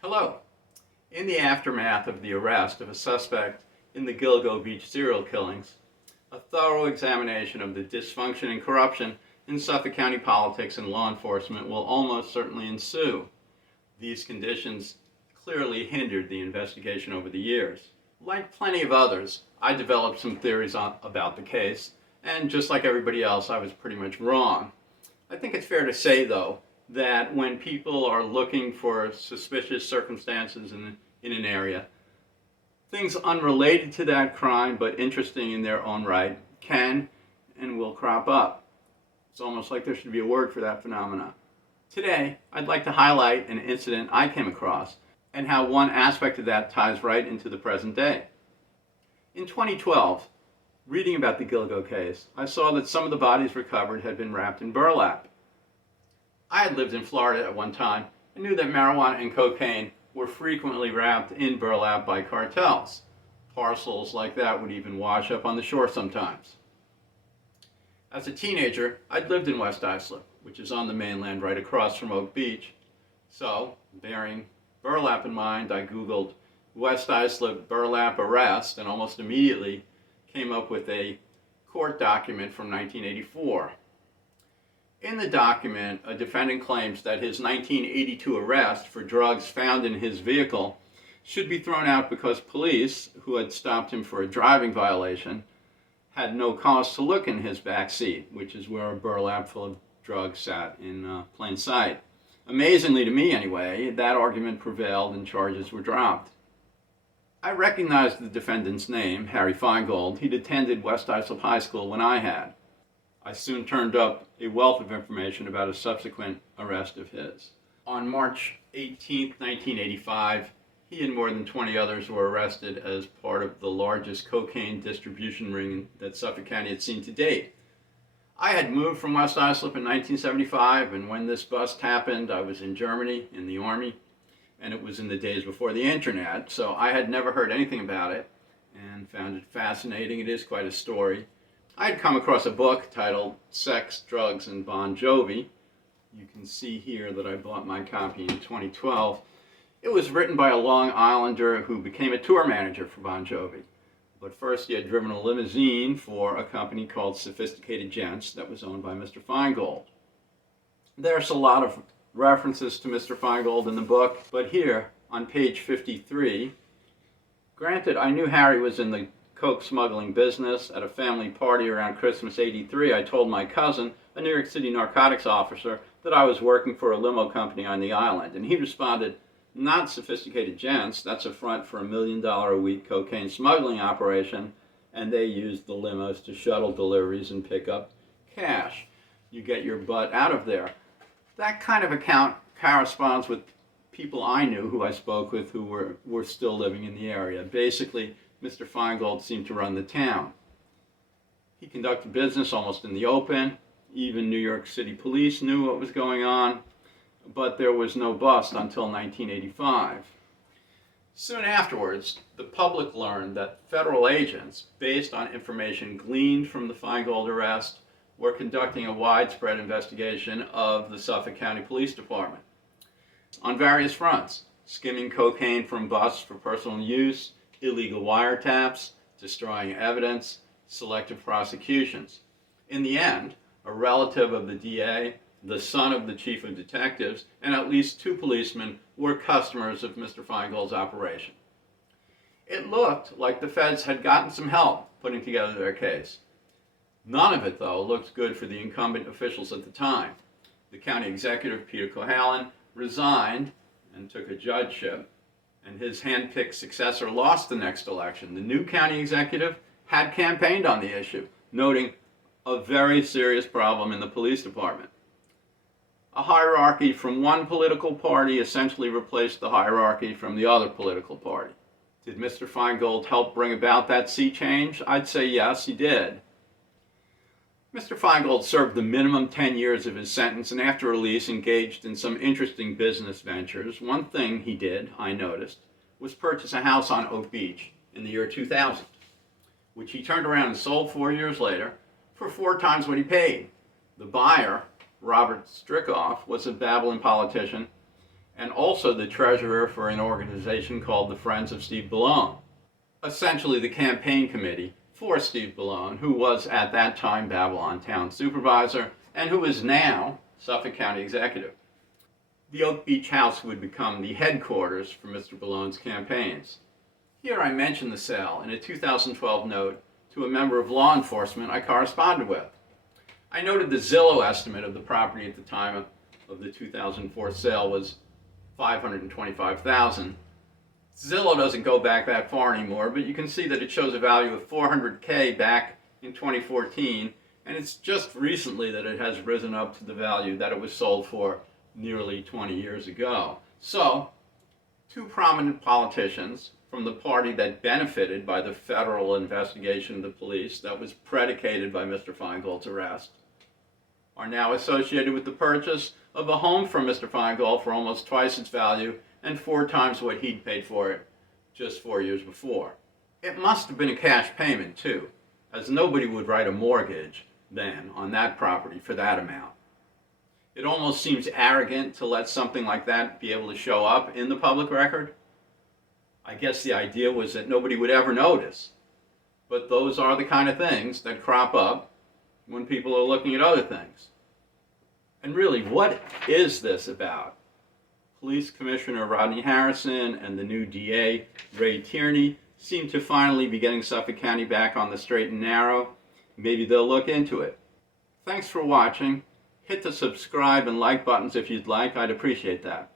Hello. In the aftermath of the arrest of a suspect in the Gilgo Beach serial killings, a thorough examination of the dysfunction and corruption in Suffolk County politics and law enforcement will almost certainly ensue. These conditions clearly hindered the investigation over the years. Like plenty of others, I developed some theories about the case, and just like everybody else, I was pretty much wrong. I think it's fair to say, though, that when people are looking for suspicious circumstances in an area, things unrelated to that crime but interesting in their own right can and will crop up. It's almost like there should be a word for that phenomenon. Today, I'd like to highlight an incident I came across and how one aspect of that ties right into the present day. In 2012, reading about the Gilgo case, I saw that some of the bodies recovered had been wrapped in burlap. I had lived in Florida at one time and knew that marijuana and cocaine were frequently wrapped in burlap by cartels. Parcels like that would even wash up on the shore sometimes. As a teenager, I'd lived in West Islip, which is on the mainland right across from Oak Beach. So, bearing burlap in mind, I Googled West Islip burlap arrest and almost immediately came up with a court document from 1984. In the document, a defendant claims that his 1982 arrest for drugs found in his vehicle should be thrown out because police, who had stopped him for a driving violation, had no cause to look in his back seat, which is where a burlap full of drugs sat in plain sight. Amazingly to me anyway, that argument prevailed and charges were dropped. I recognized the defendant's name, Harry Feingold. He'd attended West Islip High School when I had. I soon turned up a wealth of information about a subsequent arrest of his. On March 18, 1985, he and more than 20 others were arrested as part of the largest cocaine distribution ring that Suffolk County had seen to date. I had moved from West Islip in 1975, and when this bust happened, I was in Germany in the Army, and it was in the days before the internet, so I had never heard anything about it and found it fascinating. It is quite a story. I had come across a book titled Sex, Drugs, and Bon Jovi. You can see here that I bought my copy in 2012. It was written by a Long Islander who became a tour manager for Bon Jovi. But first he had driven a limousine for a company called Sophisticated Gents that was owned by Mr. Feingold. There's a lot of references to Mr. Feingold in the book, but here on page 53, granted I knew Harry was in the coke smuggling business. At a family party around Christmas '83, I told my cousin, a New York City narcotics officer, that I was working for a limo company on the island, and he responded, "Not Sophisticated Gents, that's a front for $1 million a week cocaine smuggling operation, and they use the limos to shuttle deliveries and pick up cash. You get your butt out of there." That kind of account corresponds with people I knew who I spoke with who were still living in the area. Basically, Mr. Feingold seemed to run the town. He conducted business almost in the open. Even New York City police knew what was going on, but there was no bust until 1985. Soon afterwards, the public learned that federal agents, based on information gleaned from the Feingold arrest, were conducting a widespread investigation of the Suffolk County Police Department on various fronts: skimming cocaine from busts for personal use, illegal wiretaps, destroying evidence, selective prosecutions. In the end, a relative of the DA, the son of the chief of detectives, and at least 2 policemen were customers of Mr. Feingold's operation. It looked like the feds had gotten some help putting together their case. None of it, though, looked good for the incumbent officials at the time. The county executive, Peter Cohalan, resigned and took a judgeship, and his hand-picked successor lost the next election. The new county executive had campaigned on the issue, noting a very serious problem in the police department. A hierarchy from one political party essentially replaced the hierarchy from the other political party. Did Mr. Feingold help bring about that sea change? I'd say yes, he did. Mr. Feingold served the minimum 10 years of his sentence, and after release engaged in some interesting business ventures. One thing he did, I noticed, was purchase a house on Oak Beach in the year 2000, which he turned around and sold 4 years later for 4 times what he paid. The buyer, Robert Strickoff, was a Babylon politician and also the treasurer for an organization called the Friends of Steve Bellone, essentially the campaign committee for Steve Bellone, who was at that time Babylon Town Supervisor and who is now Suffolk County Executive. The Oak Beach House would become the headquarters for Mr. Bellone's campaigns. Here I mention the sale in a 2012 note to a member of law enforcement I corresponded with. I noted the Zillow estimate of the property at the time of the 2004 sale was $525,000. Zillow doesn't go back that far anymore, but you can see that it shows a value of $400K back in 2014, and it's just recently that it has risen up to the value that it was sold for nearly 20 years ago. So, two prominent politicians from the party that benefited by the federal investigation of the police that was predicated by Mr. Feingold's arrest are now associated with the purchase of a home from Mr. Feingold for almost twice its value and 4 times what he'd paid for it just 4 years before. It must have been a cash payment too, as nobody would write a mortgage then on that property for that amount. It almost seems arrogant to let something like that be able to show up in the public record. I guess the idea was that nobody would ever notice. But those are the kind of things that crop up when people are looking at other things. And really, what is this about? Police Commissioner Rodney Harrison and the new DA, Ray Tierney, seem to finally be getting Suffolk County back on the straight and narrow. Maybe they'll look into it. Thanks for watching. Hit the subscribe and like buttons if you'd like. I'd appreciate that.